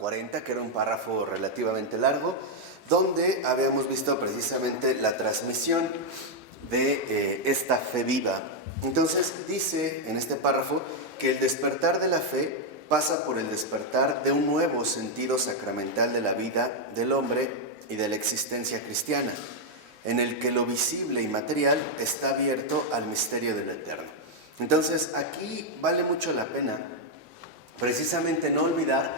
40, que era un párrafo relativamente largo, donde habíamos visto precisamente la transmisión de esta fe viva. Entonces dice en este párrafo que el despertar de la fe pasa por el despertar de un nuevo sentido sacramental de la vida del hombre y de la existencia cristiana, en el que lo visible y material está abierto al misterio del eterno. Entonces aquí vale mucho la pena precisamente no olvidar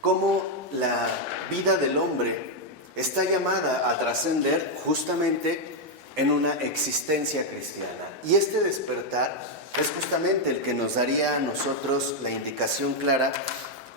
cómo la vida del hombre está llamada a trascender justamente en una existencia cristiana. Y este despertar es justamente el que nos daría a nosotros la indicación clara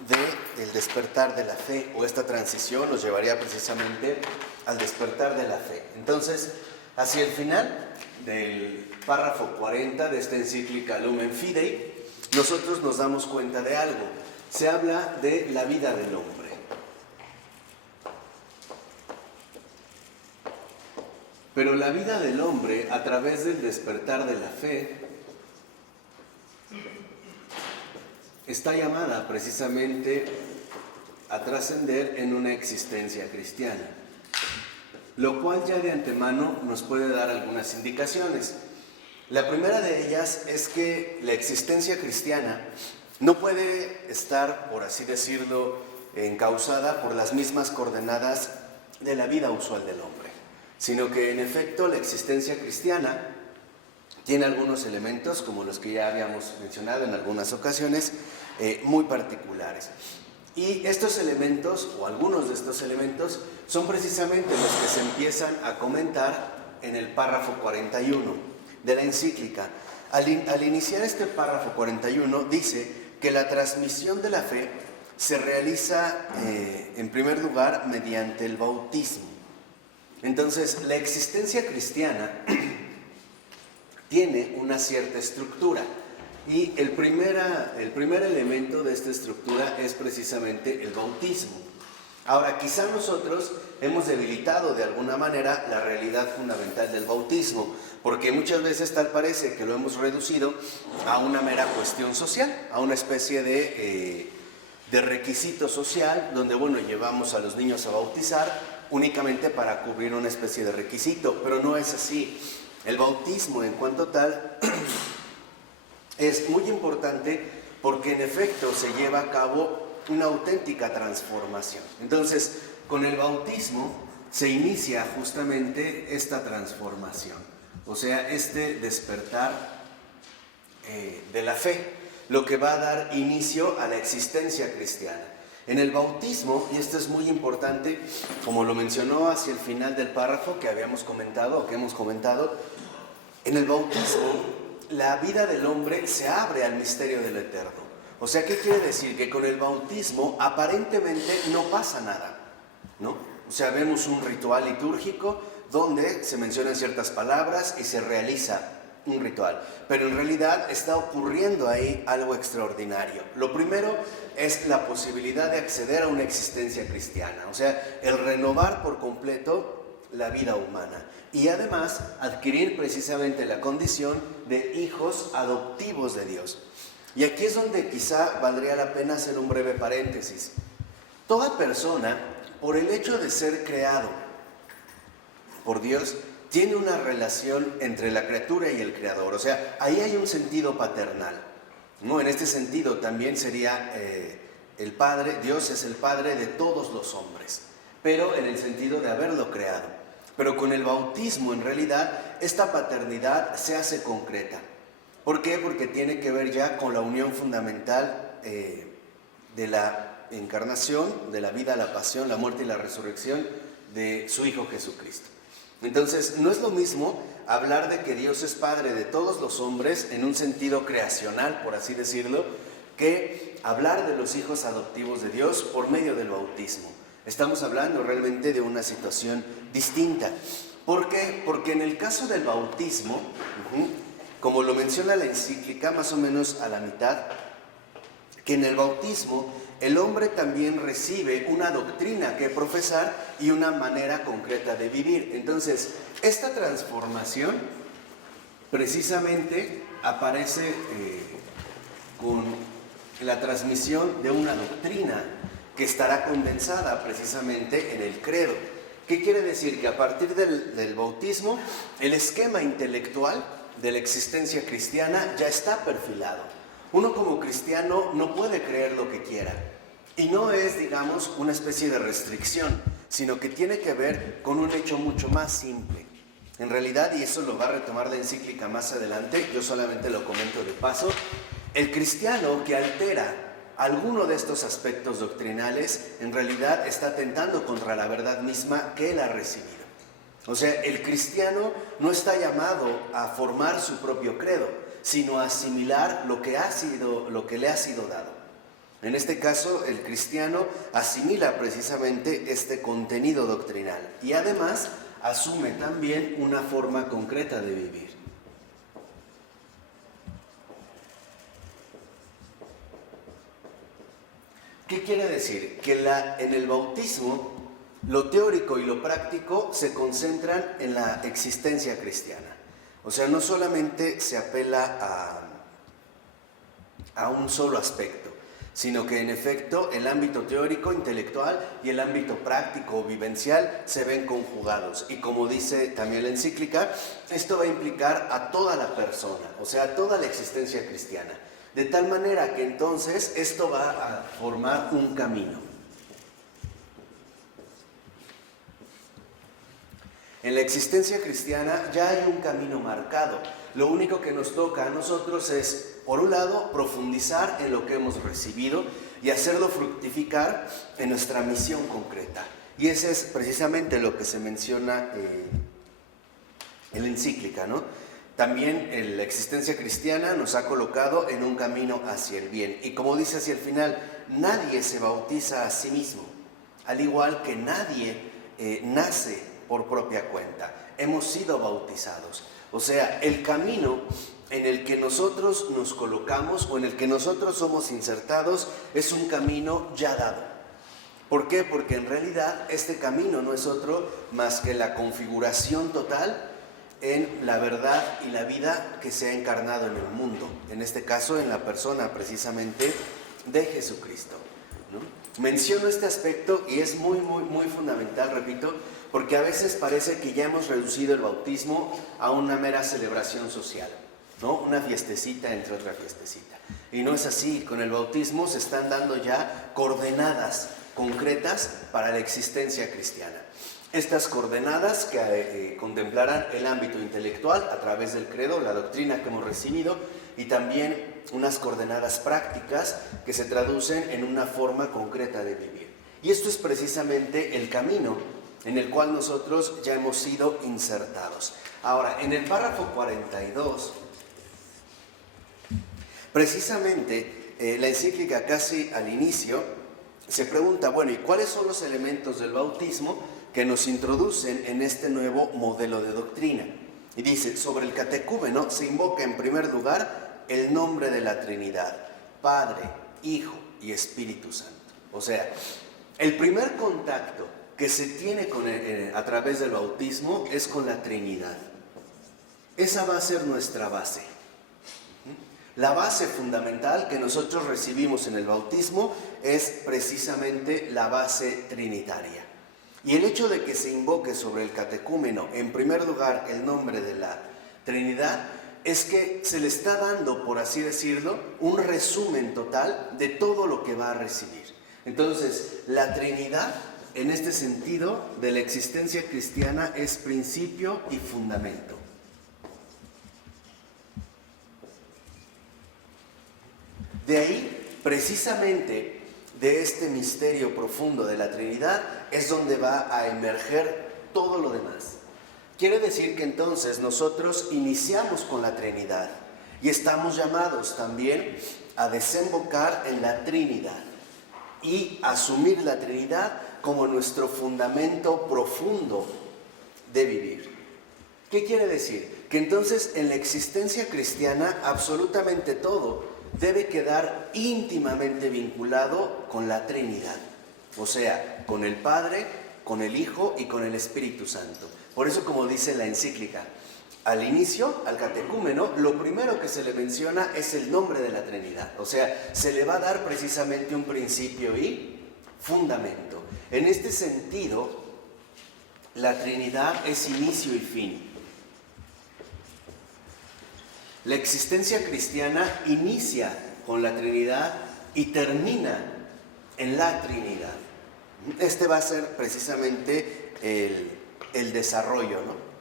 del despertar de la fe, o esta transición nos llevaría precisamente al despertar de la fe. Entonces, hacia el final del párrafo 40 de esta encíclica Lumen Fidei, nosotros nos damos cuenta de algo. Se habla de la vida del hombre. Pero la vida del hombre, a través del despertar de la fe, está llamada precisamente a trascender en una existencia cristiana, lo cual ya de antemano nos puede dar algunas indicaciones. La primera de ellas es que la existencia cristiana no puede estar, por así decirlo, encauzada por las mismas coordenadas de la vida usual del hombre, sino que en efecto la existencia cristiana tiene algunos elementos, como los que ya habíamos mencionado en algunas ocasiones, muy particulares. Y estos elementos, o algunos de estos elementos, son precisamente los que se empiezan a comentar en el párrafo 41 de la encíclica. Al iniciar este párrafo 41 dice que la transmisión de la fe se realiza en primer lugar mediante el bautismo. Entonces, la existencia cristiana tiene una cierta estructura, y el primer elemento de esta estructura es precisamente el bautismo. Ahora, quizá nosotros hemos debilitado de alguna manera la realidad fundamental del bautismo, porque muchas veces tal parece que lo hemos reducido a una mera cuestión social, a una especie de requisito social, donde, bueno, llevamos a los niños a bautizar únicamente para cubrir una especie de requisito, pero no es así. El bautismo en cuanto tal es muy importante porque en efecto se lleva a cabo una auténtica transformación. Entonces, con el bautismo se inicia justamente esta transformación, o sea, este despertar de la fe, lo que va a dar inicio a la existencia cristiana. En el bautismo, y esto es muy importante, como lo mencionó hacia el final del párrafo que habíamos comentado, o que hemos comentado, en el bautismo la vida del hombre se abre al misterio del eterno. O sea, ¿qué quiere decir? Que con el bautismo aparentemente no pasa nada, ¿no? O sea, vemos un ritual litúrgico donde se mencionan ciertas palabras y se realiza un ritual, pero en realidad está ocurriendo ahí algo extraordinario. Lo primero es la posibilidad de acceder a una existencia cristiana, o sea, el renovar por completo la vida humana, y además adquirir precisamente la condición de hijos adoptivos de Dios. Y aquí es donde quizá valdría la pena hacer un breve paréntesis. Toda persona, por el hecho de ser creado por Dios, tiene una relación entre la criatura y el Creador. O sea, ahí hay un sentido paternal, ¿no? En este sentido también sería el Padre, Dios es el Padre de todos los hombres, pero en el sentido de haberlo creado. Pero con el bautismo, en realidad, esta paternidad se hace concreta. ¿Por qué? Porque tiene que ver ya con la unión fundamental de la encarnación, de la vida, la pasión, la muerte y la resurrección de su Hijo Jesucristo. Entonces, no es lo mismo hablar de que Dios es Padre de todos los hombres en un sentido creacional, por así decirlo, que hablar de los hijos adoptivos de Dios por medio del bautismo. Estamos hablando realmente de una situación distinta. ¿Por qué? Porque en el caso del bautismo, como lo menciona la encíclica, más o menos a la mitad, que en el bautismo el hombre también recibe una doctrina que profesar y una manera concreta de vivir. Entonces, esta transformación precisamente aparece con la transmisión de una doctrina que estará condensada precisamente en el credo. ¿Qué quiere decir? Que a partir del bautismo, el esquema intelectual de la existencia cristiana ya está perfilado. Uno como cristiano no puede creer lo que quiera. Y no es, digamos, una especie de restricción, sino que tiene que ver con un hecho mucho más simple. En realidad, y eso lo va a retomar la encíclica más adelante, yo solamente lo comento de paso, el cristiano que altera alguno de estos aspectos doctrinales, en realidad está atentando contra la verdad misma que él ha recibido. O sea, el cristiano no está llamado a formar su propio credo, sino a asimilar lo que le ha sido dado. En este caso, el cristiano asimila precisamente este contenido doctrinal y además asume también una forma concreta de vivir. ¿Qué quiere decir? Que en el bautismo lo teórico y lo práctico se concentran en la existencia cristiana. O sea, no solamente se apela a un solo aspecto, sino que en efecto el ámbito teórico, intelectual y el ámbito práctico o vivencial se ven conjugados. Y como dice también la encíclica, esto va a implicar a toda la persona, o sea, a toda la existencia cristiana. De tal manera que entonces esto va a formar un camino. En la existencia cristiana ya hay un camino marcado. Lo único que nos toca a nosotros es, por un lado, profundizar en lo que hemos recibido y hacerlo fructificar en nuestra misión concreta. Y ese es precisamente lo que se menciona en la encíclica, ¿no? También la existencia cristiana nos ha colocado en un camino hacia el bien. Y como dice hacia el final, nadie se bautiza a sí mismo, al igual que nadie nace por propia cuenta. Hemos sido bautizados. O sea, el camino en el que nosotros nos colocamos o en el que nosotros somos insertados es un camino ya dado. ¿Por qué? Porque en realidad este camino no es otro más que la configuración total en la verdad y la vida que se ha encarnado en el mundo, en este caso en la persona precisamente de Jesucristo, ¿no? Menciono este aspecto y es muy fundamental, repito, porque a veces parece que ya hemos reducido el bautismo a una mera celebración social, ¿no? Una fiestecita entre otra fiestecita. Y no es así. Con el bautismo se están dando ya coordenadas concretas para la existencia cristiana. Estas coordenadas que contemplarán el ámbito intelectual a través del credo, la doctrina que hemos recibido, y también unas coordenadas prácticas que se traducen en una forma concreta de vivir. Y esto es precisamente el camino en el cual nosotros ya hemos sido insertados. Ahora, en el párrafo 42, precisamente la encíclica casi al inicio se pregunta, bueno, ¿y cuáles son los elementos del bautismo que nos introducen en este nuevo modelo de doctrina? Y dice, sobre el catecúmeno se invoca en primer lugar el nombre de la Trinidad, Padre, Hijo y Espíritu Santo. O sea, el primer contacto que se tiene a través del bautismo es con la Trinidad. Esa va a ser nuestra base. La base fundamental que nosotros recibimos en el bautismo es precisamente la base trinitaria. Y el hecho de que se invoque sobre el catecúmeno, en primer lugar, el nombre de la Trinidad, es que se le está dando, por así decirlo, un resumen total de todo lo que va a recibir. Entonces, la Trinidad, en este sentido, de la existencia cristiana, es principio y fundamento. De ahí, precisamente, de este misterio profundo de la Trinidad, es donde va a emerger todo lo demás. Quiere decir que entonces nosotros iniciamos con la Trinidad y estamos llamados también a desembocar en la Trinidad y asumir la Trinidad como nuestro fundamento profundo de vivir. ¿Qué quiere decir? Que entonces en la existencia cristiana absolutamente todo debe quedar íntimamente vinculado con la Trinidad, o sea, con el Padre, con el Hijo y con el Espíritu Santo. Por eso, como dice la encíclica, al inicio, al catecúmeno, lo primero que se le menciona es el nombre de la Trinidad, o sea, se le va a dar precisamente un principio y fundamento. En este sentido, la Trinidad es inicio y fin. La existencia cristiana inicia con la Trinidad y termina en la Trinidad. Este va a ser precisamente el desarrollo, ¿no?,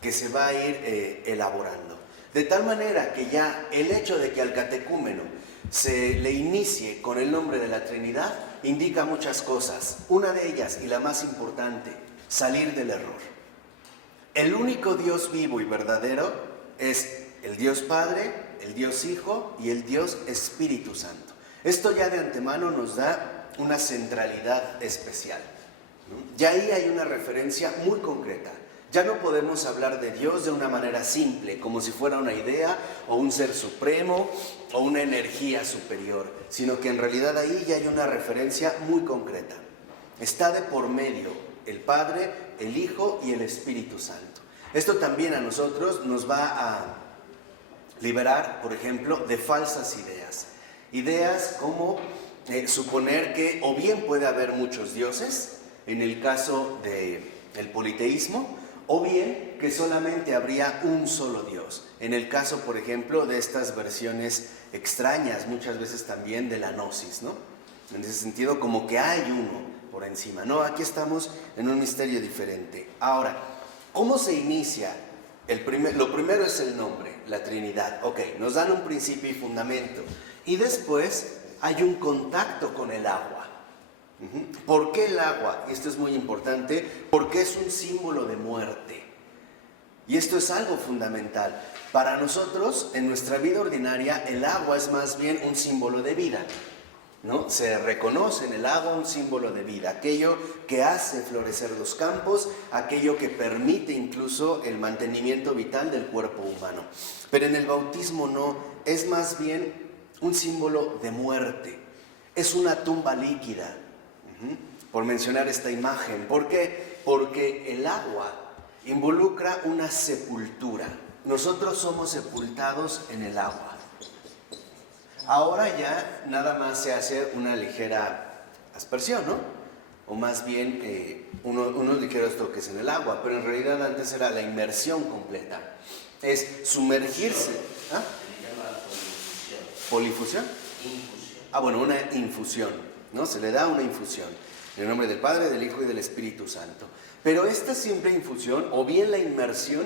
que se va a ir elaborando. De tal manera que ya el hecho de que al catecúmeno se le inicie con el nombre de la Trinidad indica muchas cosas. Una de ellas, y la más importante, salir del error. El único Dios vivo y verdadero es el Dios Padre, el Dios Hijo y el Dios Espíritu Santo. Esto ya de antemano nos da una centralidad especial, ¿no? Ya ahí hay una referencia muy concreta. Ya no podemos hablar de Dios de una manera simple, como si fuera una idea o un ser supremo o una energía superior, sino que en realidad ahí ya hay una referencia muy concreta. Está de por medio el Padre, el Hijo y el Espíritu Santo. Esto también a nosotros nos va a liberar, por ejemplo, de falsas ideas. Ideas como suponer que o bien puede haber muchos dioses, en el caso del politeísmo, o bien que solamente habría un solo Dios. En el caso, por ejemplo, de estas versiones extrañas, muchas veces también de la gnosis, ¿no? En ese sentido, como que hay uno por encima. No, aquí estamos en un misterio diferente. Ahora, ¿cómo se inicia? Lo primero es el nombre, la Trinidad. Ok, nos dan un principio y fundamento. Y después hay un contacto con el agua. ¿Por qué el agua? Y esto es muy importante, porque es un símbolo de muerte. Y esto es algo fundamental. Para nosotros, en nuestra vida ordinaria, el agua es más bien un símbolo de vida, ¿no? Se reconoce en el agua un símbolo de vida, aquello que hace florecer los campos, aquello que permite incluso el mantenimiento vital del cuerpo humano. Pero en el bautismo no, es más bien un símbolo de muerte. Es una tumba líquida, por mencionar esta imagen. ¿Por qué? Porque el agua involucra una sepultura. Nosotros somos sepultados en el agua. Ahora ya nada más se hace una ligera aspersión, ¿no? O más bien unos ligeros toques en el agua, pero en realidad antes era la inmersión completa. Es sumergirse. ¿Ah? ¿Polifusión? Infusión. Ah, bueno, una infusión, ¿no? Se le da una infusión en el nombre del Padre, del Hijo y del Espíritu Santo. Pero esta simple infusión, o bien la inmersión,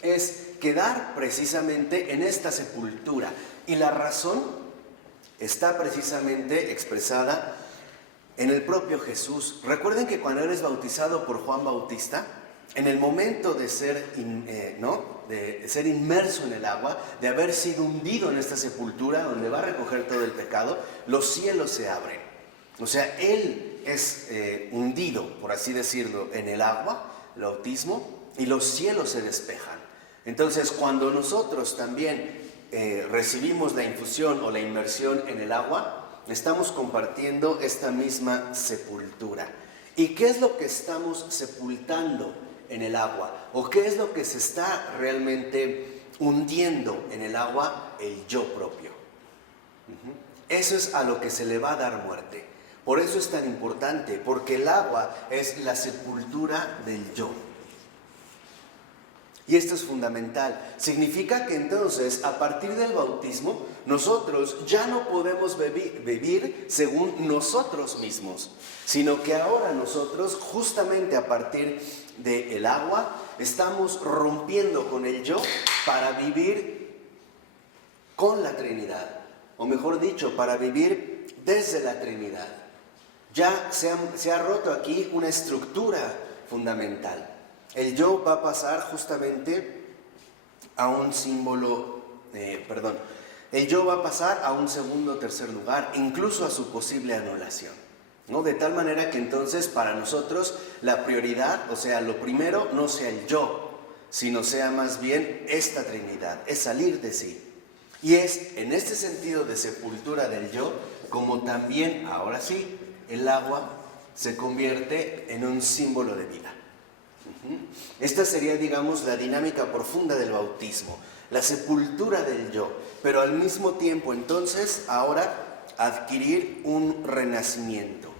es quedar precisamente en esta sepultura. Y la razón está precisamente expresada en el propio Jesús. Recuerden que cuando eres bautizado por Juan Bautista, en el momento de ser, de ser inmerso en el agua, de haber sido hundido en esta sepultura donde va a recoger todo el pecado, los cielos se abren. O sea, Él es hundido, por así decirlo, en el agua, el bautismo, y los cielos se despejan. Entonces, cuando nosotros también recibimos la infusión o la inmersión en el agua, estamos compartiendo esta misma sepultura. ¿Y qué es lo que estamos sepultando en el agua? ¿O qué es lo que se está realmente hundiendo en el agua? El yo propio. Eso es a lo que se le va a dar muerte. Por eso es tan importante, porque el agua es la sepultura del yo. Y esto es fundamental. Significa que entonces, a partir del bautismo, nosotros ya no podemos vivir según nosotros mismos, sino que ahora nosotros, justamente a partir del agua, estamos rompiendo con el yo para vivir con la Trinidad, o mejor dicho, para vivir desde la Trinidad. Ya se ha roto aquí una estructura fundamental. El yo va a pasar justamente a un símbolo, el yo va a pasar a un segundo o tercer lugar, incluso a su posible anulación, ¿no? De tal manera que entonces para nosotros la prioridad, o sea, lo primero no sea el yo, sino sea más bien esta Trinidad, es salir de sí. Y es en este sentido de sepultura del yo, como también, ahora sí, el agua se convierte en un símbolo de vida. Esta sería, digamos, la dinámica profunda del bautismo, la sepultura del yo, pero al mismo tiempo entonces ahora adquirir un renacimiento.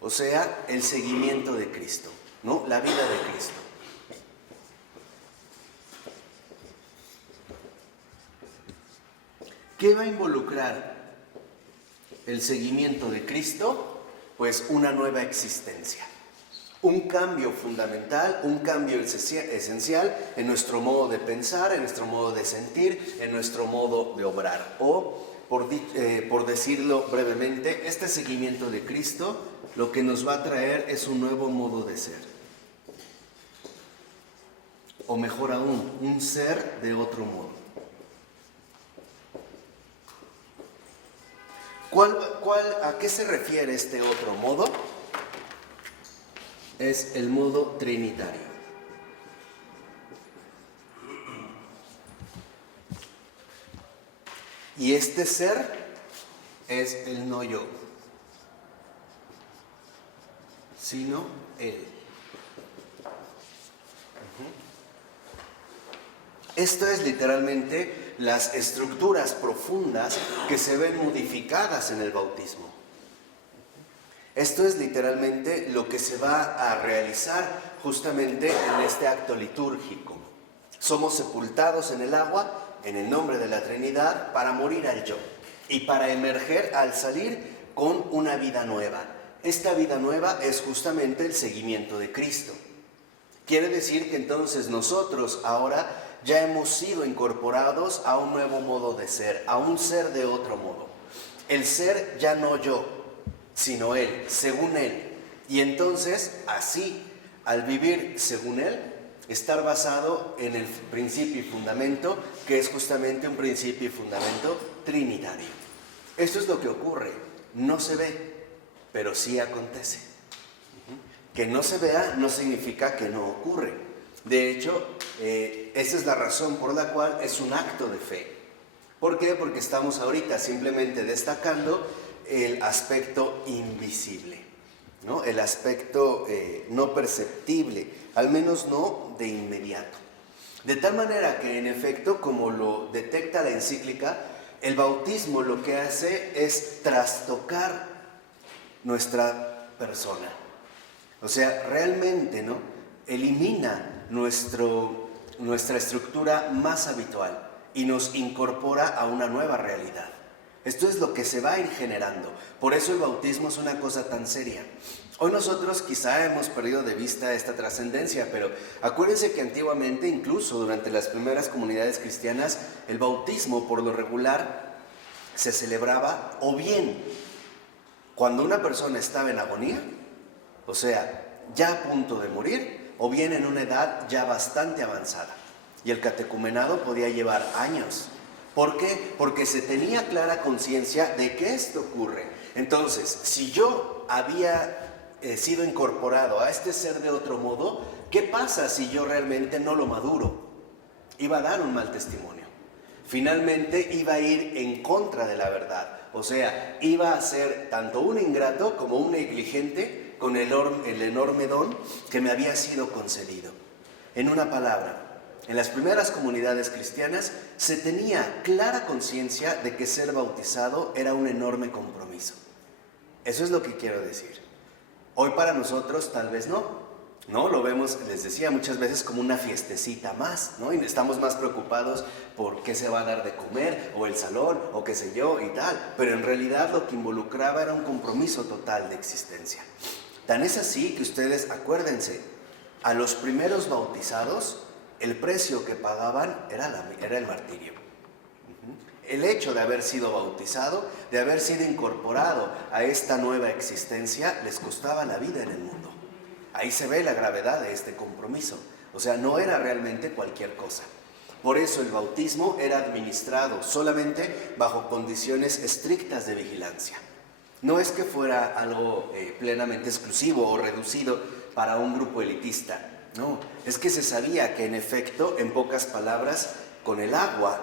o sea, el seguimiento de Cristo, ¿no? La vida de Cristo. ¿Qué va a involucrar el seguimiento de Cristo? Pues una nueva existencia. Un cambio fundamental, un cambio esencial en nuestro modo de pensar, en nuestro modo de sentir, en nuestro modo de obrar. O, por decirlo brevemente, este seguimiento de Cristo lo que nos va a traer es un nuevo modo de ser. O mejor aún, un ser de otro modo. ¿A qué se refiere este otro modo? Es el modo trinitario. Y este ser es el no yo, sino él. Esto es literalmente las estructuras profundas que se ven modificadas en el bautismo. Esto es literalmente lo que se va a realizar justamente en este acto litúrgico. Somos sepultados en el agua, en el nombre de la Trinidad, para morir al yo y para emerger al salir con una vida nueva. Esta vida nueva es justamente el seguimiento de Cristo. Quiere decir que entonces nosotros ahora ya hemos sido incorporados a un nuevo modo de ser, a un ser de otro modo. El ser ya no yo, sino Él, según Él. Y entonces, así, al vivir según Él, estar basado en el principio y fundamento, que es justamente un principio y fundamento trinitario. Esto es lo que ocurre. No se ve, pero sí acontece. Que no se vea no significa que no ocurre. De hecho, esa es la razón por la cual es un acto de fe. ¿Por qué? Porque estamos ahorita simplemente destacando el aspecto invisible, ¿no? El aspecto no perceptible, al menos no de inmediato. De tal manera que, en efecto, como lo detecta la encíclica, el bautismo lo que hace es trastocar nuestra persona. O sea, realmente, ¿no? Elimina nuestra estructura más habitual y nos incorpora a una nueva realidad. Esto es lo que se va a ir generando. Por eso el bautismo es una cosa tan seria. Hoy nosotros quizá hemos perdido de vista esta trascendencia, pero acuérdense que antiguamente, incluso durante las primeras comunidades cristianas, el bautismo por lo regular se celebraba o bien cuando una persona estaba en agonía, o sea, ya a punto de morir, o bien en una edad ya bastante avanzada. Y el catecumenado podía llevar años. ¿Por qué? Porque se tenía clara conciencia de que esto ocurre. Entonces, si yo había sido incorporado a este ser de otro modo, ¿qué pasa si yo realmente no lo maduro? Iba a dar un mal testimonio. Finalmente iba a ir en contra de la verdad. O sea, iba a ser tanto un ingrato como un negligente con el enorme don que me había sido concedido. En una palabra, en las primeras comunidades cristianas se tenía clara conciencia de que ser bautizado era un enorme compromiso. Eso es lo que quiero decir. Hoy para nosotros tal vez no, lo vemos, les decía, muchas veces como una fiestecita más, ¿no? Y estamos más preocupados por qué se va a dar de comer, o el salón, o qué sé yo, y tal. Pero en realidad lo que involucraba era un compromiso total de existencia. Tan es así que ustedes, acuérdense, a los primeros bautizados, el precio que pagaban era el martirio. El hecho de haber sido bautizado, de haber sido incorporado a esta nueva existencia, les costaba la vida en el mundo. Ahí se ve la gravedad de este compromiso. O sea, no era realmente cualquier cosa. Por eso el bautismo era administrado solamente bajo condiciones estrictas de vigilancia. No es que fuera algo plenamente exclusivo o reducido para un grupo elitista. No, es que se sabía que en efecto, en pocas palabras, con el agua,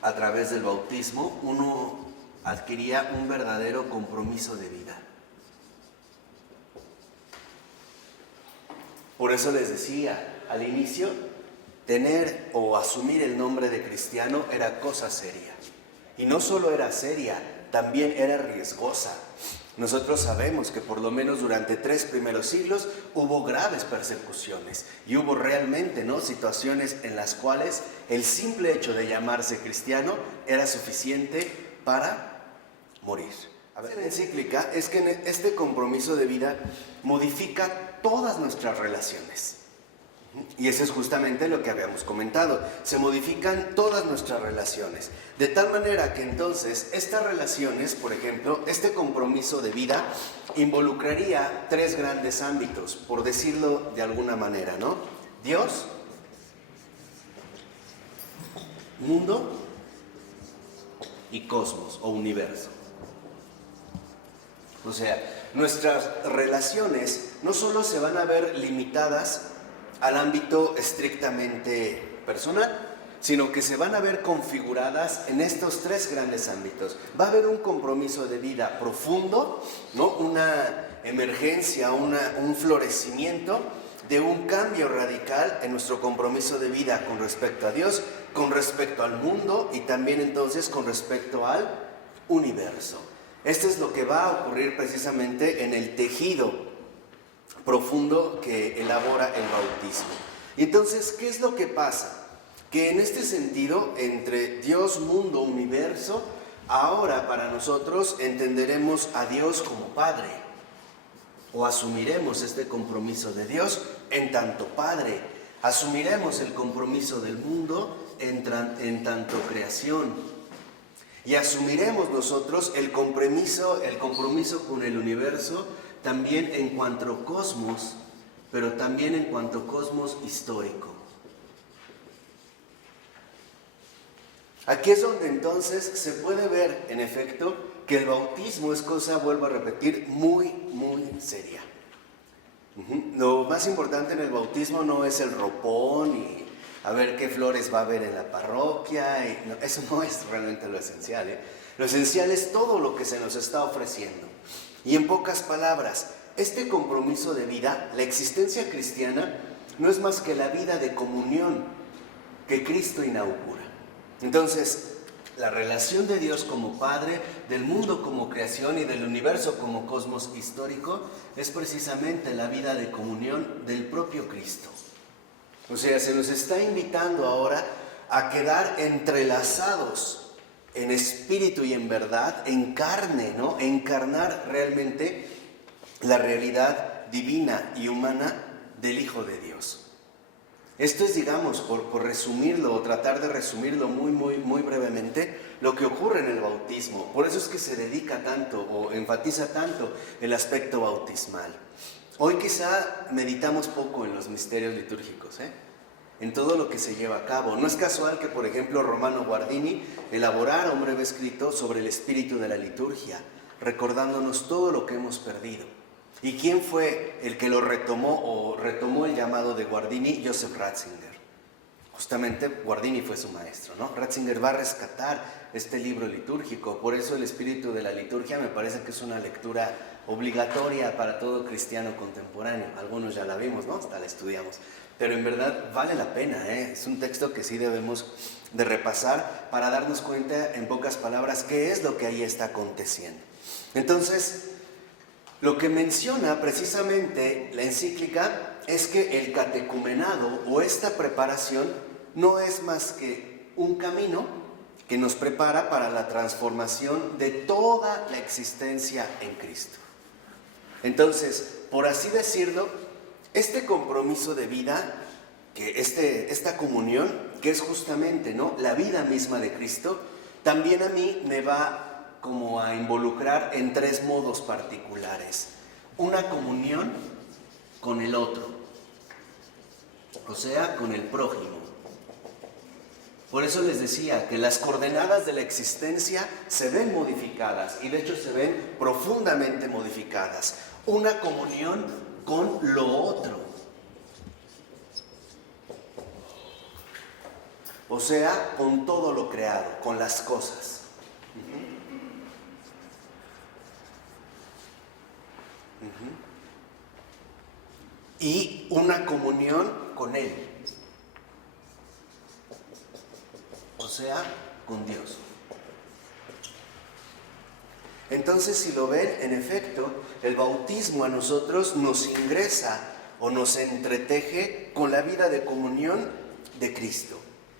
a través del bautismo, uno adquiría un verdadero compromiso de vida. Por eso les decía al inicio, tener o asumir el nombre de cristiano era cosa seria. Y no solo era seria, también era riesgosa. Nosotros sabemos que por lo menos durante 3 primeros siglos hubo graves persecuciones y hubo realmente, ¿no?, situaciones en las cuales el simple hecho de llamarse cristiano era suficiente para morir. La encíclica es que este compromiso de vida modifica todas nuestras relaciones. Y eso es justamente lo que habíamos comentado. Se modifican todas nuestras relaciones. De tal manera que entonces estas relaciones, por ejemplo, este compromiso de vida involucraría 3 grandes ámbitos, por decirlo de alguna manera, ¿no? Dios, mundo y cosmos o universo. O sea, nuestras relaciones no solo se van a ver limitadas al ámbito estrictamente personal, sino que se van a ver configuradas en estos 3 grandes ámbitos. Va a haber un compromiso de vida profundo, ¿no?, una emergencia, un florecimiento de un cambio radical en nuestro compromiso de vida con respecto a Dios, con respecto al mundo y también entonces con respecto al universo. Esto es lo que va a ocurrir precisamente en el tejido profundo que elabora el bautismo. Y entonces, ¿qué es lo que pasa? Que en este sentido, entre Dios, mundo, universo, ahora para nosotros entenderemos a Dios como Padre, o asumiremos este compromiso de Dios en tanto Padre, asumiremos el compromiso del mundo en tanto creación, y asumiremos nosotros el compromiso con el universo también en cuanto cosmos, pero también en cuanto cosmos histórico. Aquí es donde entonces se puede ver, en efecto, que el bautismo es cosa, vuelvo a repetir, muy, muy seria. Lo más importante en el bautismo no es el ropón y a ver qué flores va a haber en la parroquia. No, eso no es realmente lo esencial, ¿eh? Lo esencial es todo lo que se nos está ofreciendo. Y en pocas palabras, este compromiso de vida, la existencia cristiana, no es más que la vida de comunión que Cristo inaugura. Entonces, la relación de Dios como Padre, del mundo como creación y del universo como cosmos histórico, es precisamente la vida de comunión del propio Cristo. O sea, se nos está invitando ahora a quedar entrelazados en espíritu y en verdad, en carne, ¿no? Encarnar realmente la realidad divina y humana del Hijo de Dios. Esto es, digamos, por resumirlo o tratar de resumirlo muy brevemente, lo que ocurre en el bautismo. Por eso es que se dedica tanto o enfatiza tanto el aspecto bautismal. Hoy quizá meditamos poco en los misterios litúrgicos, en todo lo que se lleva a cabo. No es casual que, por ejemplo, Romano Guardini elaborara un breve escrito sobre el espíritu de la liturgia, recordándonos todo lo que hemos perdido. ¿Y quién fue el que lo retomó o retomó el llamado de Guardini? Joseph Ratzinger. Justamente Guardini fue su maestro, ¿no? Ratzinger va a rescatar este libro litúrgico. Por eso el espíritu de la liturgia me parece que es una lectura obligatoria para todo cristiano contemporáneo. Algunos ya la vimos, ¿no? Hasta la estudiamos. Pero en verdad vale la pena, ¿eh? Es un texto que sí debemos de repasar para darnos cuenta, en pocas palabras, qué es lo que ahí está aconteciendo. Entonces, lo que menciona precisamente la encíclica es que el catecumenado o esta preparación no es más que un camino que nos prepara para la transformación de toda la existencia en Cristo. Entonces, por así decirlo, este compromiso de vida, que esta comunión, que es justamente, ¿no?, la vida misma de Cristo, también a mí me va como a involucrar en 3 modos particulares. Una comunión con el otro, o sea, con el prójimo. Por eso les decía que las coordenadas de la existencia se ven modificadas y de hecho se ven profundamente modificadas. Una comunión con lo otro. O sea, con todo lo creado, con las cosas. Y una comunión con Él. O sea, con Dios. Entonces, si lo ven, en efecto, el bautismo a nosotros nos ingresa o nos entreteje con la vida de comunión de Cristo.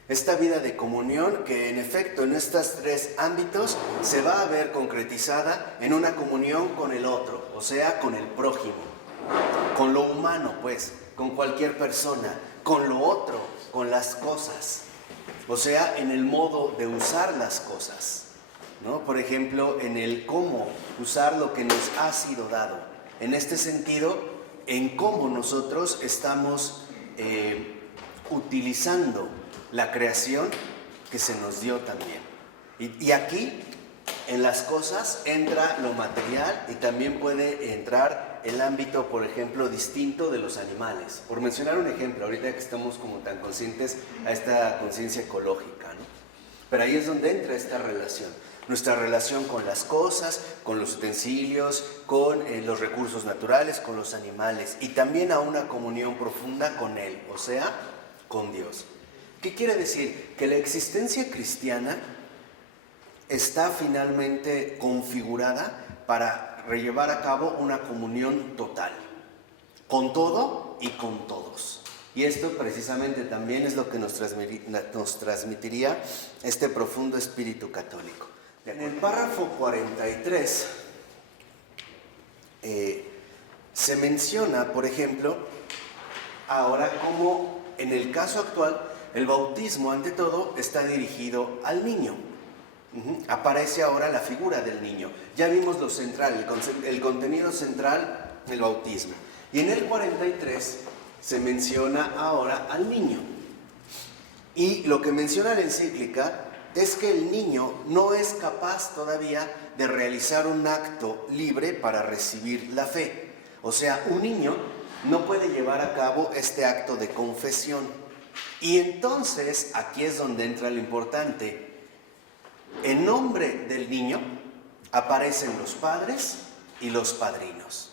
Esta vida de comunión que en efecto en estos tres ámbitos se va a ver concretizada en una comunión con el otro, o sea, con el prójimo, con lo humano pues, con cualquier persona, con lo otro, con las cosas, o sea, en el modo de usar las cosas, ¿no? Por ejemplo, en el cómo usar lo que nos ha sido dado. En este sentido, en cómo nosotros estamos utilizando la creación que se nos dio también. Y aquí, en las cosas, entra lo material y también puede entrar el ámbito, por ejemplo, distinto de los animales. Por mencionar un ejemplo, ahorita que estamos como tan conscientes a esta conciencia ecológica, ¿no? Pero ahí es donde entra esta relación. Nuestra relación con las cosas, con los utensilios, con los recursos naturales, con los animales y también a una comunión profunda con Él, o sea, con Dios. ¿Qué quiere decir? Que la existencia cristiana está finalmente configurada para llevar a cabo una comunión total, con todo y con todos. Y esto precisamente también es lo que nos transmitiría este profundo espíritu católico. En el párrafo 43 se menciona, por ejemplo, ahora como en el caso actual, el bautismo, ante todo, está dirigido al niño. Aparece ahora la figura del niño. Ya vimos lo central, el contenido central del bautismo. Y en el 43 se menciona ahora al niño. Y lo que menciona la encíclica es que el niño no es capaz todavía de realizar un acto libre para recibir la fe. O sea, un niño no puede llevar a cabo este acto de confesión. Y entonces, aquí es donde entra lo importante. En nombre del niño aparecen los padres y los padrinos.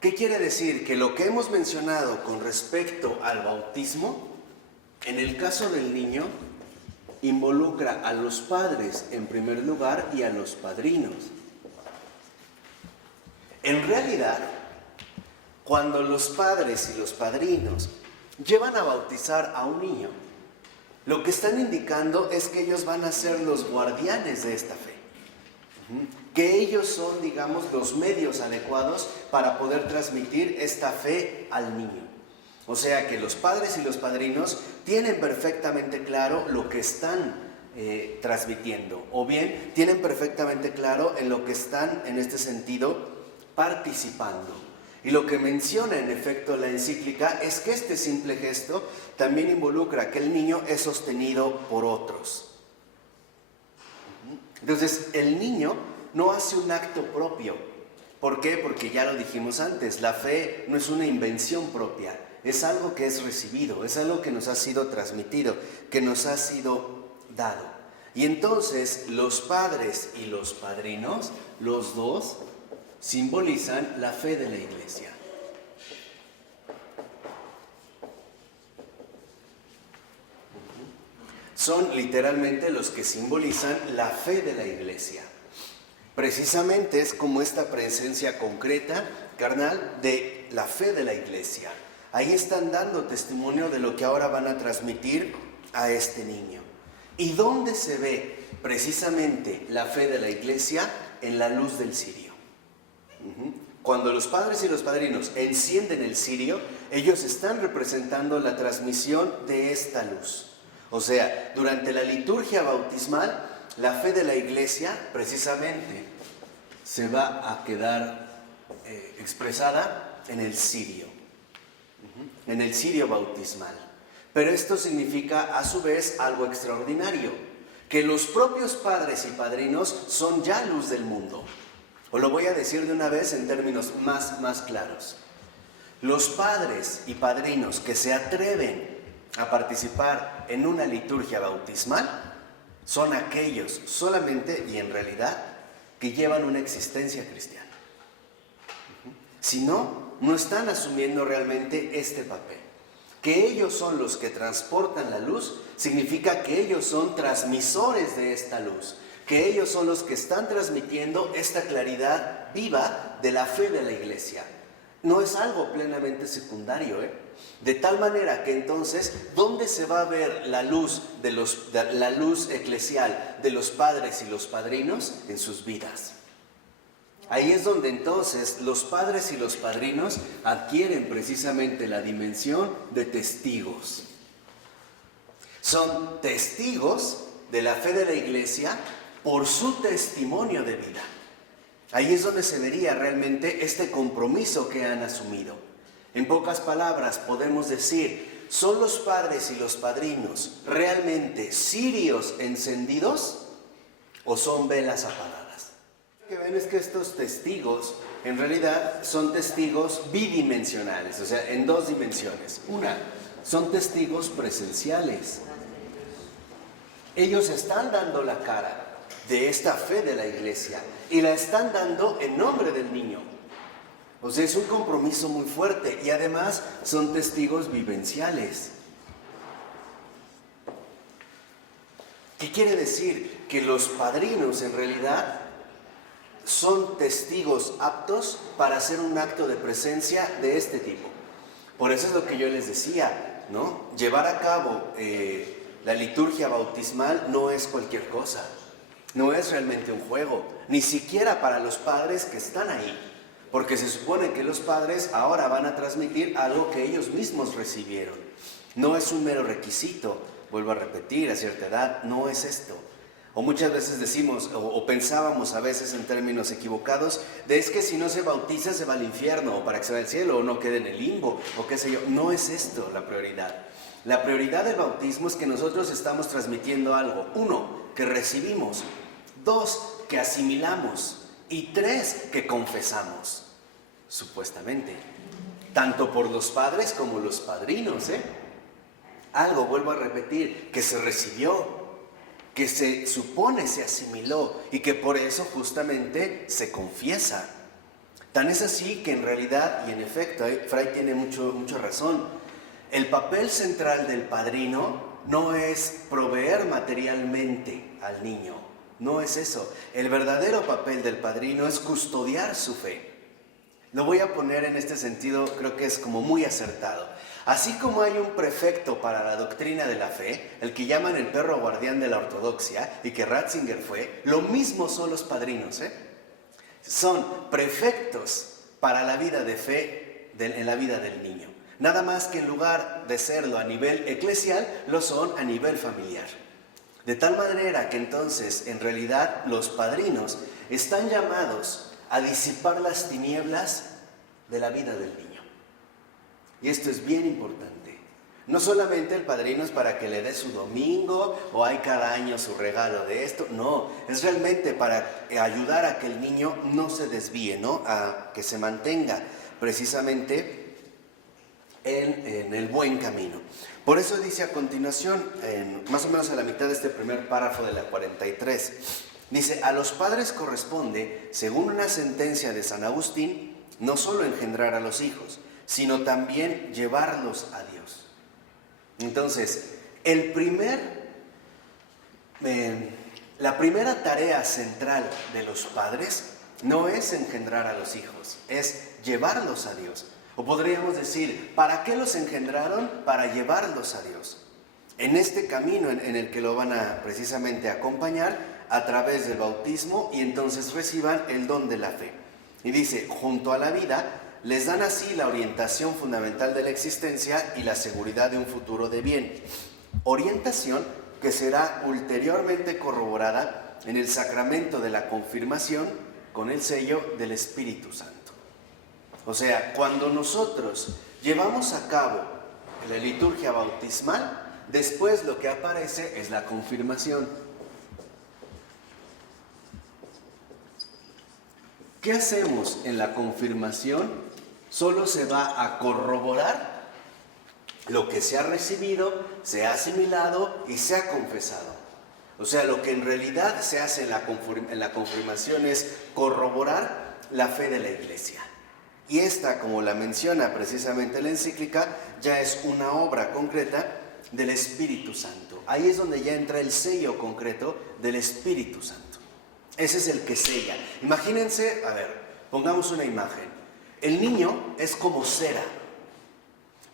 ¿Qué quiere decir? Que lo que hemos mencionado con respecto al bautismo, en el caso del niño, involucra a los padres en primer lugar y a los padrinos. En realidad, cuando los padres y los padrinos llevan a bautizar a un niño, lo que están indicando es que ellos van a ser los guardianes de esta fe. Que ellos son, digamos, los medios adecuados para poder transmitir esta fe al niño. O sea que los padres y los padrinos tienen perfectamente claro lo que están transmitiendo, o bien tienen perfectamente claro en lo que están, en este sentido, participando. Y lo que menciona en efecto la encíclica es que este simple gesto también involucra que el niño es sostenido por otros. Entonces, el niño no hace un acto propio. ¿Por qué? Porque ya lo dijimos antes, la fe no es una invención propia, es algo que es recibido, es algo que nos ha sido transmitido, que nos ha sido dado. Y entonces, los padres y los padrinos, los dos, simbolizan la fe de la iglesia. Son literalmente los que simbolizan la fe de la iglesia. Precisamente es como esta presencia concreta, carnal, de la fe de la iglesia. Ahí están dando testimonio de lo que ahora van a transmitir a este niño. ¿Y dónde se ve precisamente la fe de la iglesia? En la luz del cirio. Cuando los padres y los padrinos encienden el cirio, ellos están representando la transmisión de esta luz. O sea, durante la liturgia bautismal, la fe de la iglesia precisamente se va a quedar expresada en el cirio, en el cirio bautismal. Pero esto significa a su vez algo extraordinario, que los propios padres y padrinos son ya luz del mundo. Os lo voy a decir de una vez en términos más claros. Los padres y padrinos que se atreven a participar en una liturgia bautismal son aquellos solamente y en realidad que llevan una existencia cristiana. Si no, no están asumiendo realmente este papel. Que ellos son los que transportan la luz significa que ellos son transmisores de esta luz. que ellos son los que están transmitiendo esta claridad viva de la fe de la iglesia. No es algo plenamente secundario, De tal manera que entonces, ¿dónde se va a ver la luz la luz eclesial de los padres y los padrinos? En sus vidas. Ahí es donde entonces los padres y los padrinos adquieren precisamente la dimensión de testigos. Son testigos de la fe de la iglesia por su testimonio de vida. Ahí es donde se vería realmente este compromiso que han asumido. En pocas palabras podemos decir, ¿son los padres y los padrinos realmente cirios encendidos o son velas apagadas? Lo que ven es que estos testigos en realidad son testigos bidimensionales, o sea, en dos dimensiones. Una, son testigos presenciales. Ellos están dando la cara de esta fe de la iglesia y la están dando en nombre del niño. O sea, es un compromiso muy fuerte y además son testigos vivenciales. ¿Qué quiere decir? Que los padrinos en realidad son testigos aptos para hacer un acto de presencia de este tipo. Por eso es lo que yo les decía, ¿no? Llevar a cabo la liturgia bautismal no es cualquier cosa. No es realmente un juego, ni siquiera para los padres que están ahí, porque se supone que los padres ahora van a transmitir algo que ellos mismos recibieron. No es un mero requisito, vuelvo a repetir, a cierta edad, no es esto. O muchas veces decimos, o pensábamos a veces en términos equivocados, de es que si no se bautiza se va al infierno, o para que se vaya al cielo, o no quede en el limbo, o qué sé yo. No es esto la prioridad. La prioridad del bautismo es que nosotros estamos transmitiendo algo. 1, que recibimos. 2, que asimilamos. Y 3, que confesamos. Supuestamente. Tanto por los padres como los padrinos, Algo, vuelvo a repetir, que se recibió, que se supone se asimiló y que por eso justamente se confiesa. Tan es así que en realidad, y en efecto, Fray tiene mucha razón, el papel central del padrino no es proveer materialmente al niño, no es eso. El verdadero papel del padrino es custodiar su fe. Lo voy a poner en este sentido, creo que es como muy acertado. Así como hay un prefecto para la doctrina de la fe, el que llaman el perro guardián de la ortodoxia y que Ratzinger fue, lo mismo son los padrinos, Son prefectos para la vida de fe en la vida del niño. Nada más que en lugar de serlo a nivel eclesial, lo son a nivel familiar. De tal manera que entonces, en realidad, los padrinos están llamados a disipar las tinieblas de la vida del niño. Y esto es bien importante. No solamente el padrino es para que le dé su domingo o hay cada año su regalo de esto. No, es realmente para ayudar a que el niño no se desvíe, ¿no? A que se mantenga precisamente en el buen camino. Por eso dice a continuación, más o menos a la mitad de este primer párrafo de la 43, dice, a los padres corresponde, según una sentencia de San Agustín, no solo engendrar a los hijos, sino también llevarlos a Dios. Entonces, la primera tarea central de los padres no es engendrar a los hijos, es llevarlos a Dios. O podríamos decir, ¿para qué los engendraron? Para llevarlos a Dios. En este camino en el que lo van a precisamente acompañar a través del bautismo y entonces reciban el don de la fe. Y dice, junto a la vida, les dan así la orientación fundamental de la existencia y la seguridad de un futuro de bien. Orientación que será ulteriormente corroborada en el sacramento de la confirmación con el sello del Espíritu Santo. O sea, cuando nosotros llevamos a cabo la liturgia bautismal, después lo que aparece es la confirmación. ¿Qué hacemos en la confirmación? Solo se va a corroborar lo que se ha recibido, se ha asimilado y se ha confesado. O sea, lo que en realidad se hace en la confirmación es corroborar la fe de la Iglesia. Y esta, como la menciona precisamente la encíclica, ya es una obra concreta del Espíritu Santo. Ahí es donde ya entra el sello concreto del Espíritu Santo. Ese es el que sella. Imagínense, a ver, pongamos una imagen. El niño es como cera.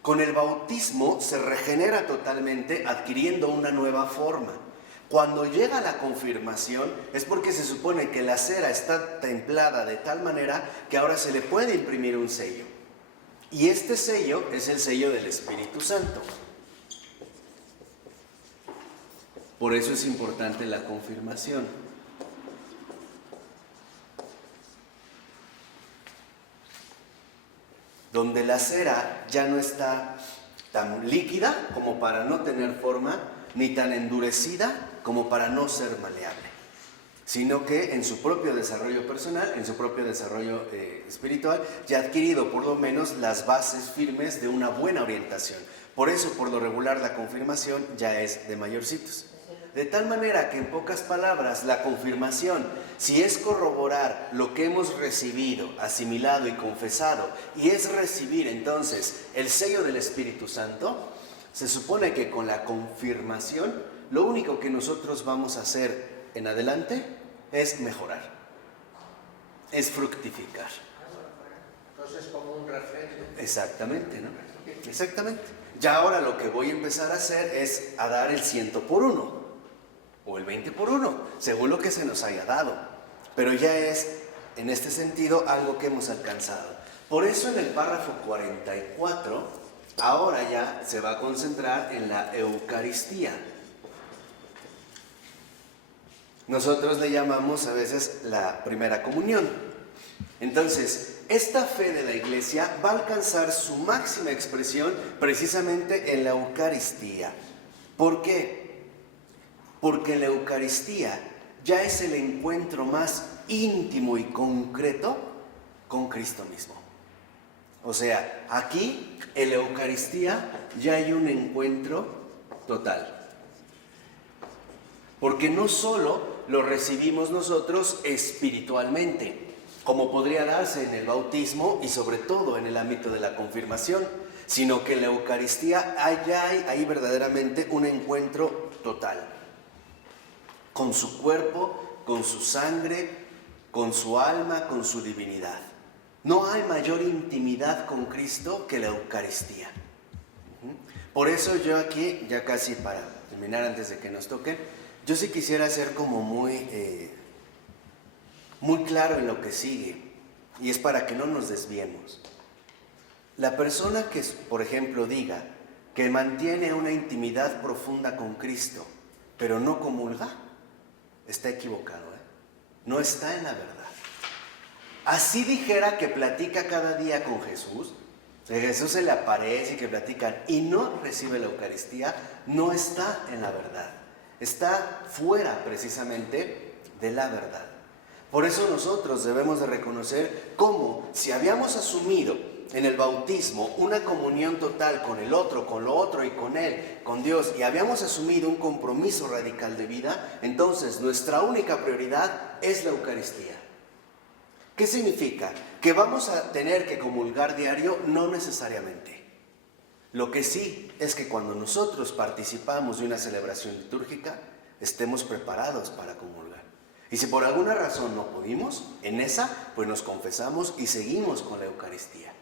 Con el bautismo se regenera totalmente adquiriendo una nueva forma. Cuando llega la confirmación es porque se supone que la cera está templada de tal manera que ahora se le puede imprimir un sello. Y este sello es el sello del Espíritu Santo. Por eso es importante la confirmación. Donde la cera ya no está tan líquida como para no tener forma, ni tan endurecida como para no ser maleable, sino que en su propio desarrollo personal, en su propio desarrollo espiritual, ya ha adquirido por lo menos las bases firmes de una buena orientación. Por eso, por lo regular, la confirmación ya es de mayorcitos. De tal manera que, en pocas palabras, la confirmación, si es corroborar lo que hemos recibido, asimilado y confesado, y es recibir entonces el sello del Espíritu Santo, se supone que con la confirmación, lo único que nosotros vamos a hacer en adelante es mejorar, es fructificar. Entonces, como un refresco. Exactamente, ¿no? Exactamente. Ya ahora lo que voy a empezar a hacer es a dar el 100 por 1 o el 20 por 1, según lo que se nos haya dado. Pero ya es, en este sentido, algo que hemos alcanzado. Por eso en el párrafo 44, ahora ya se va a concentrar en la Eucaristía. Nosotros le llamamos a veces la primera comunión. Entonces, esta fe de la Iglesia va a alcanzar su máxima expresión precisamente en la Eucaristía. ¿Por qué? Porque la Eucaristía ya es el encuentro más íntimo y concreto con Cristo mismo. O sea, aquí en la Eucaristía ya hay un encuentro total. Porque no solo lo recibimos nosotros espiritualmente, como podría darse en el bautismo y sobre todo en el ámbito de la confirmación, sino que en la Eucaristía ya hay ahí verdaderamente un encuentro total. Con su cuerpo, con su sangre, con su alma, con su divinidad. No hay mayor intimidad con Cristo que la Eucaristía. Por eso yo aquí, ya casi para terminar antes de que nos toquen, yo sí quisiera ser como muy claro en lo que sigue, y es para que no nos desviemos. La persona que, por ejemplo, diga que mantiene una intimidad profunda con Cristo, pero no comulga, está equivocado, no está en la verdad. Así dijera que platica cada día con Jesús, que Jesús se le aparece y que platican y no recibe la Eucaristía, no está en la verdad. Está fuera precisamente de la verdad. Por eso nosotros debemos de reconocer cómo si habíamos asumido en el bautismo una comunión total con el otro, con lo otro y con Él, con Dios, y habíamos asumido un compromiso radical de vida, entonces nuestra única prioridad es la Eucaristía. ¿Qué significa? ¿Que vamos a tener que comulgar diario? No necesariamente. Lo que sí es que cuando nosotros participamos de una celebración litúrgica, estemos preparados para comulgar. Y si por alguna razón no pudimos, en esa, pues nos confesamos y seguimos con la Eucaristía.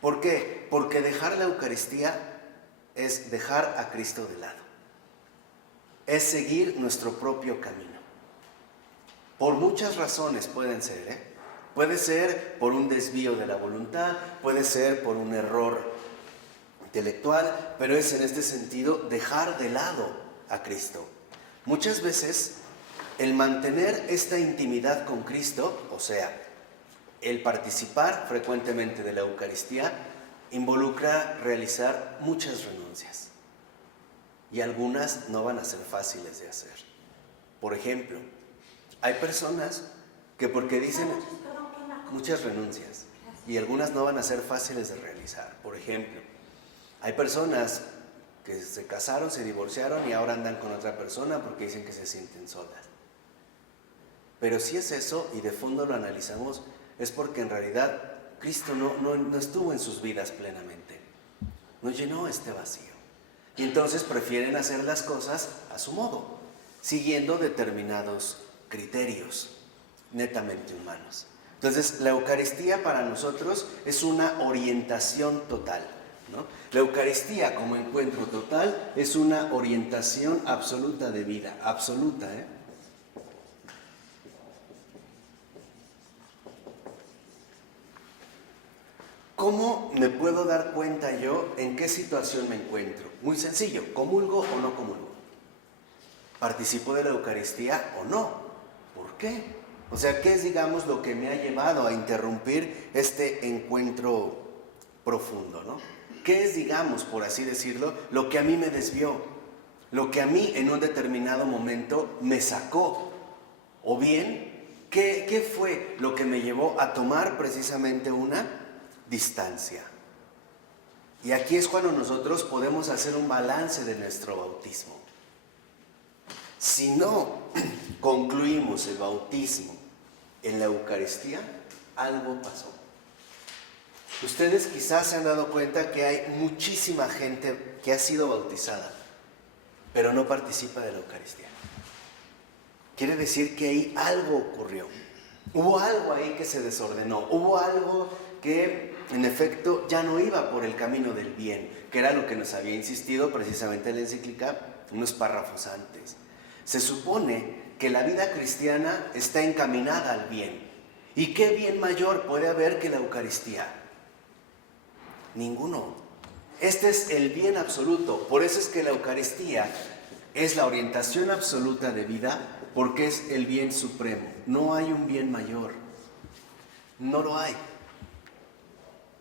¿Por qué? Porque dejar la Eucaristía es dejar a Cristo de lado. Es seguir nuestro propio camino. Por muchas razones pueden ser, Puede ser por un desvío de la voluntad, puede ser por un error intelectual, pero es en este sentido dejar de lado a Cristo. Muchas veces el mantener esta intimidad con Cristo, o sea, el participar frecuentemente de la Eucaristía, involucra realizar muchas renuncias. Y algunas no van a ser fáciles de hacer. Por ejemplo, hay personas que porque dicen muchas renuncias y algunas no van a ser fáciles de realizar. Por ejemplo, hay personas que se casaron, se divorciaron y ahora andan con otra persona porque dicen que se sienten solas. Pero si es eso y de fondo lo analizamos, es porque en realidad Cristo no estuvo en sus vidas plenamente. No llenó este vacío. Y entonces prefieren hacer las cosas a su modo, siguiendo determinados criterios. netamente humanos. Entonces, la Eucaristía para nosotros es una orientación total, ¿no? La Eucaristía como encuentro total es una orientación absoluta de vida, absoluta, ¿eh? ¿Cómo me puedo dar cuenta yo en qué situación me encuentro? Muy sencillo, ¿comulgo o no comulgo? ¿Participo de la Eucaristía o no? ¿Por qué? O sea, ¿qué es, digamos, lo que me ha llevado a interrumpir este encuentro profundo, ¿no? ¿Qué es, digamos, por así decirlo, lo que a mí me desvió? Lo que a mí en un determinado momento me sacó. O bien, ¿qué fue lo que me llevó a tomar precisamente una distancia? Y aquí es cuando nosotros podemos hacer un balance de nuestro bautismo. Si no concluimos el bautismo en la Eucaristía, algo pasó. Ustedes quizás se han dado cuenta que hay muchísima gente que ha sido bautizada, pero no participa de la Eucaristía. Quiere decir que ahí algo ocurrió. Hubo algo ahí que se desordenó. Hubo algo que, en efecto, ya no iba por el camino del bien, que era lo que nos había insistido precisamente la encíclica unos párrafos antes. Se supone que la vida cristiana está encaminada al bien. ¿Y qué bien mayor puede haber que la Eucaristía? Ninguno. Este es el bien absoluto. Por eso es que la Eucaristía es la orientación absoluta de vida, porque es el bien supremo. No hay un bien mayor. No lo hay.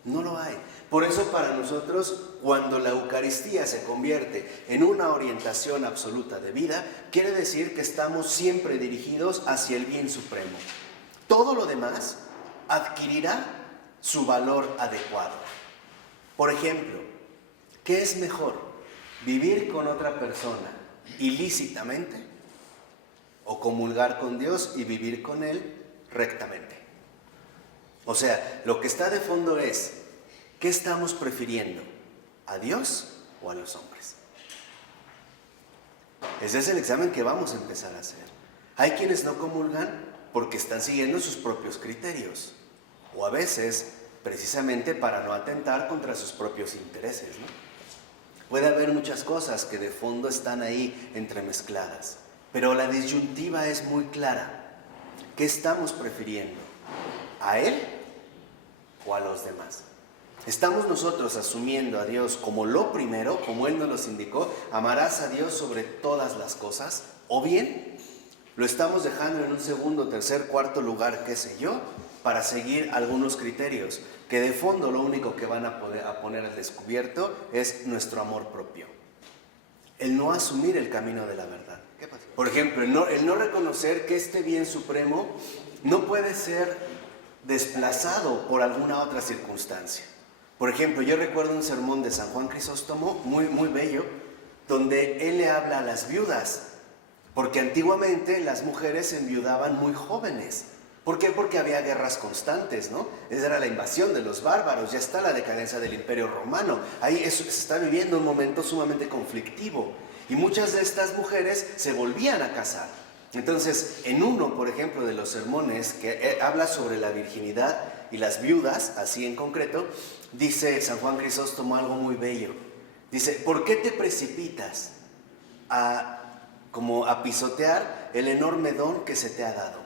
No lo hay. Por eso para nosotros, cuando la Eucaristía se convierte en una orientación absoluta de vida, quiere decir que estamos siempre dirigidos hacia el bien supremo. Todo lo demás adquirirá su valor adecuado. Por ejemplo, ¿qué es mejor? ¿Vivir con otra persona ilícitamente o comulgar con Dios y vivir con Él rectamente? O sea, lo que está de fondo es, ¿qué estamos prefiriendo? ¿A Dios o a los hombres? Ese es el examen que vamos a empezar a hacer. Hay quienes no comulgan porque están siguiendo sus propios criterios, o a veces precisamente para no atentar contra sus propios intereses, ¿no? Puede haber muchas cosas que de fondo están ahí entremezcladas, pero la disyuntiva es muy clara. ¿Qué estamos prefiriendo? ¿A Él o a los demás? ¿Estamos nosotros asumiendo a Dios como lo primero, como Él nos los indicó, amarás a Dios sobre todas las cosas? ¿O bien lo estamos dejando en un segundo, tercer, cuarto lugar, qué sé yo, para seguir algunos criterios que de fondo lo único que van a poner al descubierto es nuestro amor propio? El no asumir el camino de la verdad. ¿Qué pasa? Por ejemplo, el no reconocer que este bien supremo no puede ser desplazado por alguna otra circunstancia. Por ejemplo, yo recuerdo un sermón de San Juan Crisóstomo, muy, muy bello, donde él le habla a las viudas, porque antiguamente las mujeres enviudaban muy jóvenes. ¿Por qué? Porque había guerras constantes, ¿no? Esa era la invasión de los bárbaros, ya está la decadencia del Imperio Romano. Ahí se está viviendo un momento sumamente conflictivo. Y muchas de estas mujeres se volvían a casar. Entonces, en uno, por ejemplo, de los sermones que habla sobre la virginidad y las viudas, así en concreto, dice San Juan Crisóstomo algo muy bello. Dice, ¿por qué te precipitas a pisotear el enorme don que se te ha dado?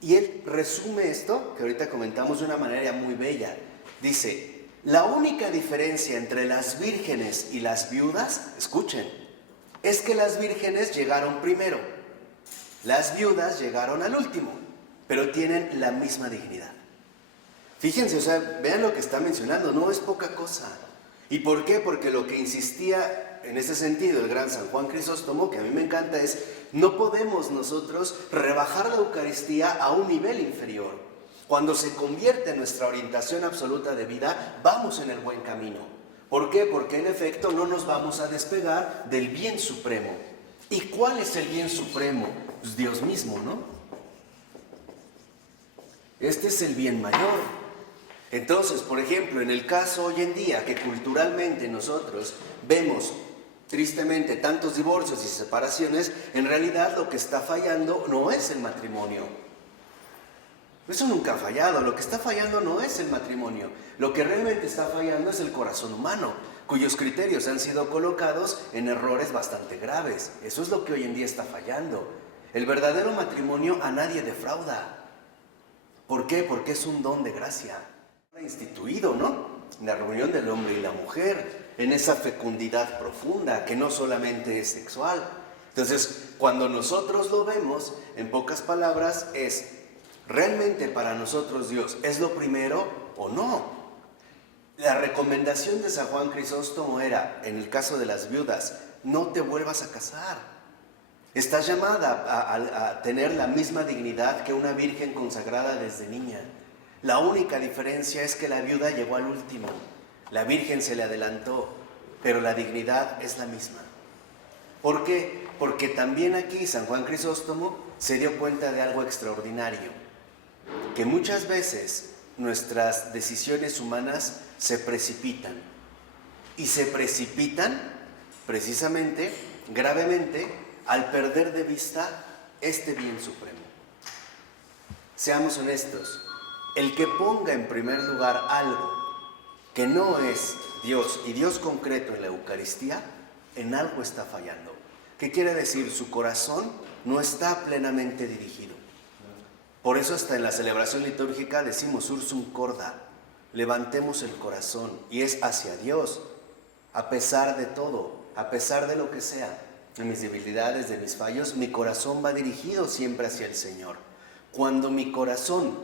Y él resume esto, que ahorita comentamos de una manera muy bella. Dice, la única diferencia entre las vírgenes y las viudas, escuchen, es que las vírgenes llegaron primero, las viudas llegaron al último, pero tienen la misma dignidad. Fíjense, o sea, vean lo que está mencionando, no es poca cosa. ¿Y por qué? Porque lo que insistía en ese sentido el gran San Juan Crisóstomo, que a mí me encanta, es no podemos nosotros rebajar la Eucaristía a un nivel inferior. Cuando se convierte en nuestra orientación absoluta de vida, vamos en el buen camino. ¿Por qué? Porque en efecto no nos vamos a despegar del bien supremo. ¿Y cuál es el bien supremo? Pues Dios mismo, ¿no? Este es el bien mayor. Entonces, por ejemplo, en el caso hoy en día que culturalmente nosotros vemos tristemente tantos divorcios y separaciones, en realidad lo que está fallando no es el matrimonio. Eso nunca ha fallado. Lo que está fallando no es el matrimonio. Lo que realmente está fallando es el corazón humano, cuyos criterios han sido colocados en errores bastante graves. Eso es lo que hoy en día está fallando. El verdadero matrimonio a nadie defrauda. ¿Por qué? Porque es un don de gracia. Instituido, ¿no? La reunión del hombre y la mujer, en esa fecundidad profunda, que no solamente es sexual. Entonces, cuando nosotros lo vemos, en pocas palabras, es, ¿realmente para nosotros Dios es lo primero o no? La recomendación de San Juan Crisóstomo era, en el caso de las viudas, no te vuelvas a casar. Estás llamada a tener la misma dignidad que una virgen consagrada desde niña. La única diferencia es que la viuda llegó al último. La virgen se le adelantó, pero la dignidad es la misma. ¿Por qué? Porque también aquí San Juan Crisóstomo se dio cuenta de algo extraordinario, que muchas veces nuestras decisiones humanas se precipitan, y se precipitan precisamente, gravemente, al perder de vista este bien supremo. Seamos honestos, el que ponga en primer lugar algo que no es Dios, y Dios concreto en la Eucaristía, en algo está fallando. ¿Qué quiere decir? Su corazón no está plenamente dirigido. Por eso hasta en la celebración litúrgica decimos Sursum corda, levantemos el corazón, y es hacia Dios, a pesar de todo, a pesar de lo que sea, de mis debilidades, de mis fallos, mi corazón va dirigido siempre hacia el Señor. Cuando mi corazón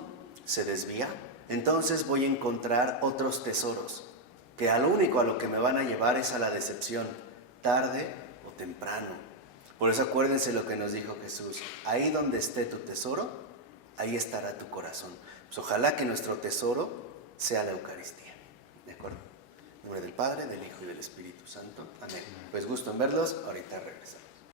se desvía, entonces voy a encontrar otros tesoros, que a lo único a lo que me van a llevar es a la decepción, tarde o temprano. Por eso acuérdense lo que nos dijo Jesús, ahí donde esté tu tesoro, ahí estará tu corazón. Pues ojalá que nuestro tesoro sea la Eucaristía. ¿De acuerdo? En nombre del Padre, del Hijo y del Espíritu Santo. Amén. Pues gusto en verlos, ahorita regresamos.